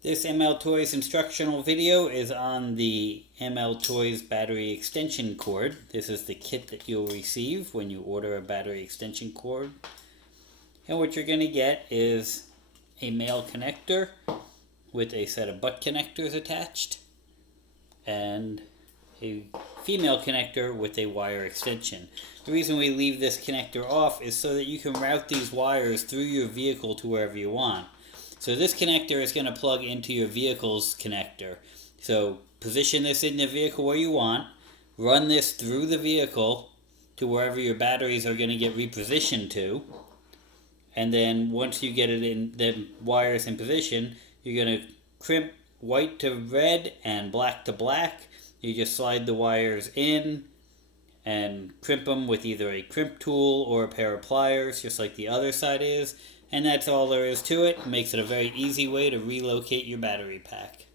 This MLToys instructional video is on the MLToys battery extension cord. This is the kit that you'll receive when you order a battery extension cord. And what you're going to get is a male connector with a set of butt connectors attached and a female connector with a wire extension. The reason we leave this connector off is so that you can route these wires through your vehicle to wherever you want. So this connector is going to plug into your vehicle's connector. So position this in the vehicle where you want, run this through the vehicle to wherever your batteries are going to get repositioned to, and then once you get it in the wires in position, you're going to crimp white to red and black to black. You just slide the wires in and crimp them with either a crimp tool or a pair of pliers, just like the other side is. And that's all there is to it. It makes it a very easy way to relocate your battery pack.